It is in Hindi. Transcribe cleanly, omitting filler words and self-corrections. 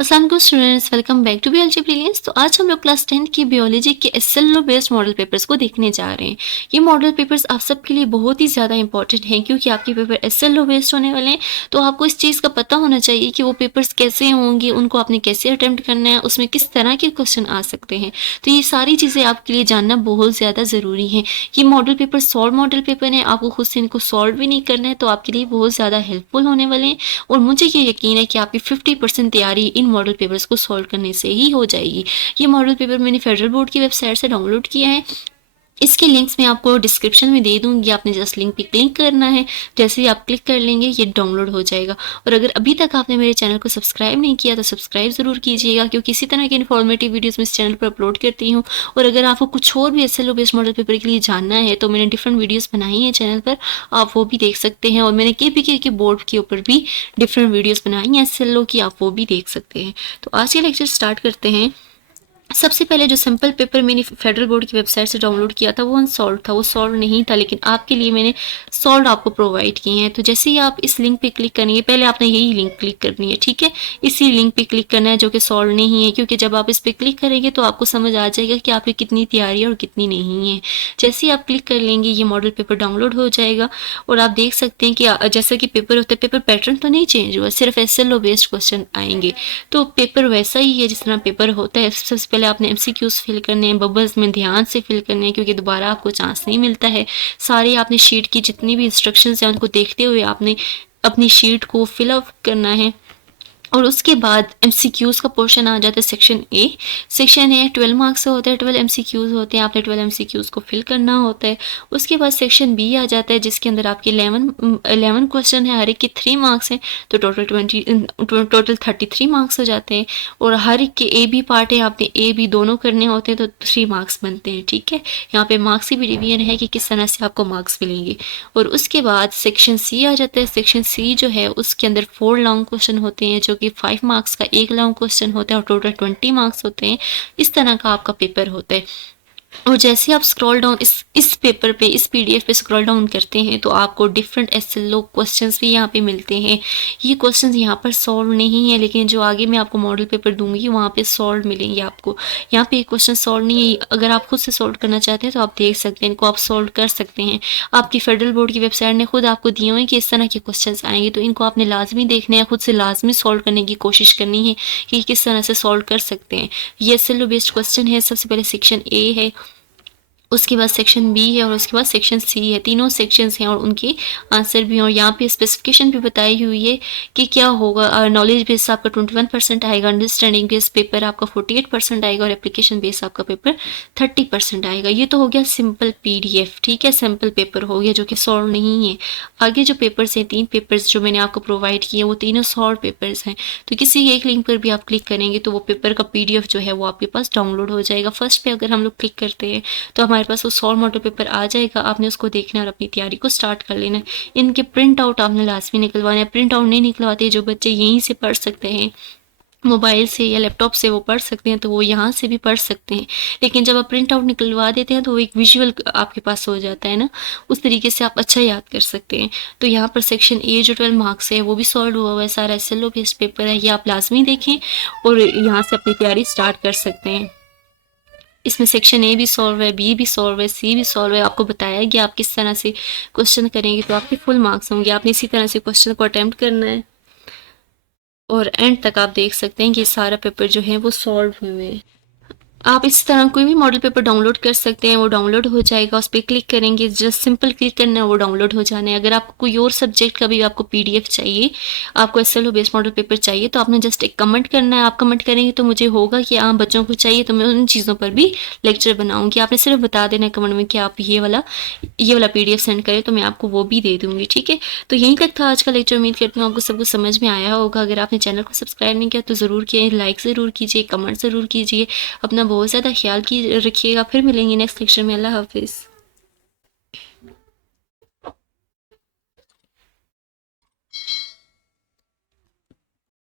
अस्सलाम वालेकुम students, welcome back to BLG brilliance. तो आज हम लोग क्लास 10 की बायोलॉजी के एसएलओ बेस्ड मॉडल पेपर्स को देखने जा रहे हैं। ये मॉडल पेपर्स आप सबके लिए बहुत ही ज़्यादा इंपॉर्टेंट हैं क्योंकि आपके पेपर एसएलओ बेस्ड होने वाले हैं। तो आपको इस चीज़ का पता होना चाहिए कि वो पेपर्स कैसे होंगे, उनको आपने कैसे अटैम्प्ट करना है, उसमें किस तरह के क्वेश्चन आ सकते हैं। तो ये सारी चीज़ें आपके लिए जानना बहुत ज़्यादा ज़रूरी है। ये model paper solve model paper हैं, आपको खुद से इनको सॉल्व भी नहीं करना है, तो आपके लिए बहुत ज़्यादा हेल्पफुल होने वाले हैं। और मुझे ये यकीन है कि आपकी 50% तैयारी इन मॉडल पेपर्स को सॉल्व करने से ही हो जाएगी। ये मॉडल पेपर मैंने फेडरल बोर्ड की वेबसाइट से डाउनलोड किया है। इसके लिंक्स मैं आपको डिस्क्रिप्शन में दे दूंगी, आपने जस्ट लिंक पे क्लिक करना है। जैसे ही आप क्लिक कर लेंगे ये डाउनलोड हो जाएगा। और अगर अभी तक आपने मेरे चैनल को सब्सक्राइब नहीं किया तो सब्सक्राइब ज़रूर कीजिएगा, क्योंकि इसी तरह की इन्फॉर्मेटिव वीडियोस मैं इस चैनल पर अपलोड करती हूँ। और अगर आपको कुछ और भी एसएलओ बेस्ड मॉडल पेपर के लिए जानना है तो मैंने डिफरेंट वीडियोज़ बनाई हैं चैनल पर, आप वो भी देख सकते हैं। और मैंने केपीके के बोर्ड के ऊपर भी डिफरेंट वीडियोज़ बनाई हैं एसएलओ की, आप वो भी देख सकते हैं। तो आज के लेक्चर स्टार्ट करते हैं। सबसे पहले जो सिंपल पेपर मैंने फेडरल बोर्ड की वेबसाइट से डाउनलोड किया था वो अनसॉल्व था, वो सॉल्व नहीं था, लेकिन आपके लिए मैंने सॉल्व आपको प्रोवाइड किए हैं। तो जैसे ही आप इस लिंक पे क्लिक करेंगे, पहले आपने यही लिंक क्लिक करनी है, ठीक है। इसी लिंक पे क्लिक करना है जो कि सॉल्व नहीं है, क्योंकि जब आप इस पर क्लिक करेंगे तो आपको समझ आ जाएगा कि आपकी कितनी तैयारी है और कितनी नहीं है। जैसे ही आप क्लिक कर लेंगे ये मॉडल पेपर डाउनलोड हो जाएगा। और आप देख सकते हैं कि जैसे कि पेपर होता है, पेपर पैटर्न तो नहीं चेंज हुआ, सिर्फ एसएलओ बेस्ड क्वेश्चन आएंगे। तो पेपर वैसा ही है जिस तरह पेपर होता है। सबसे पहले आपने एमसीक्यूज फिल करने हैं, बबल्स में ध्यान से फिल करने हैं, क्योंकि दोबारा आपको चांस नहीं मिलता है। सारे आपने शीट की जितनी भी इंस्ट्रक्शंस हैं उनको देखते हुए आपने अपनी शीट को फिलअप करना है। और उसके बाद एमसीक्यूज़ का पोर्शन आ जाता है section A. Section A 12 marks से होता है, 12 एमसीक्यूज़ होते हैं, आपने 12 एमसीक्यूज़ को फिल करना होता है। उसके बाद सेक्शन बी आ जाता है जिसके अंदर आपके 11 क्वेश्चन है, हर एक के 3 मार्क्स हैं, तो टोटल 33 मार्क्स हो जाते हैं। और हर एक के ए बी पार्ट है, आपने ए बी दोनों करने होते हैं, तो 3 मार्क्स बनते हैं, ठीक है। यहाँ पे मार्क्स की भी डिवीजन है कि किस तरह से आपको मार्क्स मिलेंगे। और उसके बाद सेक्शन सी आ जाता है। सेक्शन सी जो है उसके अंदर 4 लॉन्ग क्वेश्चन होते हैं, जो कि 5 मार्क्स का एक लॉन्ग क्वेश्चन होता है, और टोटल 20 मार्क्स होते हैं। इस तरह का आपका पेपर होता है। और जैसे आप स्क्रॉल डाउन इस पेपर पे, इस पीडीएफ पे स्क्रॉल डाउन करते हैं तो आपको डिफरेंट एसएलओ क्वेश्चंस भी यहाँ पे मिलते हैं। ये क्वेश्चंस यहाँ पर सॉल्व नहीं है, लेकिन जो आगे मैं आपको मॉडल पेपर दूंगी वहाँ पे सॉल्व मिलेंगे आपको। यहाँ पे क्वेश्चन सॉल्व नहीं है, अगर आप खुद से सॉल्व करना चाहते हैं तो आप देख सकते हैं, इनको आप सॉल्व कर सकते हैं। आपकी फेडरल बोर्ड की वेबसाइट ने खुद आपको दिए हुए हैं कि इस तरह के क्वेश्चन आएंगे, तो इनको आपने लाजमी देखना है, खुद से लाजमी सॉल्व करने की कोशिश करनी है कि किस तरह से सॉल्व कर सकते हैं। ये एसएलओ बेस्ड क्वेश्चन है। सबसे पहले सेक्शन ए है, उसके बाद सेक्शन बी है, और उसके बाद सेक्शन सी है। तीनों सेक्शंस हैं और उनके आंसर भी हैं। और यहाँ पे स्पेसिफिकेशन भी बताई हुई है कि क्या होगा। नॉलेज बेस आपका 21% आएगा, अंडरस्टैंडिंग बेस पेपर आपका 48% आएगा, और एप्लीकेशन बेस आपका पेपर 30% आएगा। ये तो हो गया सिंपल पीडीएफ, ठीक है, सिंपल पेपर हो गया जो कि सॉल्व नहीं है। आगे जो पेपर्स हैं, 3 पेपर्स जो मैंने आपको प्रोवाइड किए वो तीनों सॉल्व पेपर्स हैं। तो किसी एक लिंक पर भी आप क्लिक करेंगे तो वो पेपर का पीडीएफ जो है वो आपके पास डाउनलोड हो जाएगा। फर्स्ट पे अगर हम लोग क्लिक करते हैं तो हमारे पास वो सॉल्व मॉडल पेपर आ जाएगा। आपने उसको देखना और अपनी तैयारी को स्टार्ट कर लेना है। इनके प्रिंट आउट आपने लाजमी निकलवाना है। प्रिंट आउट नहीं निकलवाते जो बच्चे यहीं से पढ़ सकते हैं, मोबाइल से या लैपटॉप से वो पढ़ सकते हैं, तो वो यहाँ से भी पढ़ सकते हैं। लेकिन जब आप प्रिंट आउट निकलवा देते हैं तो वो एक विजुअल आपके पास हो जाता है ना, उस तरीके से आप अच्छा याद कर सकते हैं। तो यहाँ पर सेक्शन ए जो 12 मार्क्स है वो भी सॉल्व हुआ हुआ है, सारा एसएलओ बेस्ड पेपर है, ये आप लाजमी देखें और यहाँ से अपनी तैयारी स्टार्ट कर सकते हैं। इसमें सेक्शन ए भी सॉल्व है, बी भी सॉल्व है, सी भी सॉल्व है। आपको बताया कि आप किस तरह से क्वेश्चन करेंगे तो आपके फुल मार्क्स होंगे। आपने इसी तरह से क्वेश्चन को अटेम्प्ट करना है और एंड तक आप देख सकते हैं कि सारा पेपर जो है वो सॉल्व हुए हैं। आप इस तरह कोई भी मॉडल पेपर डाउनलोड कर सकते हैं, वो डाउनलोड हो जाएगा। उस पर क्लिक करेंगे, जस्ट सिंपल क्लिक करना है, वो डाउनलोड हो जाना है। अगर आपको कोई और सब्जेक्ट का भी आपको पीडीएफ चाहिए, आपको एसएलओ बेस्ड मॉडल पेपर चाहिए, तो आपने जस्ट एक कमेंट करना है। आप कमेंट करेंगे तो मुझे होगा कि हाँ बच्चों को चाहिए, तो मैं उन चीज़ों पर भी लेक्चर बनाऊंगी। आपने सिर्फ बता देना है कमेंट में कि आप ये वाला पीडीएफ सेंड करें, तो मैं आपको वो भी दे दूंगी, ठीक है। तो यहीं तक था आज का लेक्चर। उम्मीद करती हूँ आपको सब कुछ समझ में आया होगा। अगर आपने चैनल को सब्सक्राइब नहीं किया तो ज़रूर किए, लाइक ज़रूर कीजिए, कमेंट ज़रूर कीजिए। अपना बहुत ज़्यादा ख्याल रखिएगा। फिर मिलेंगे नेक्स्ट लेक्चर में। अल्लाह हाफिज़।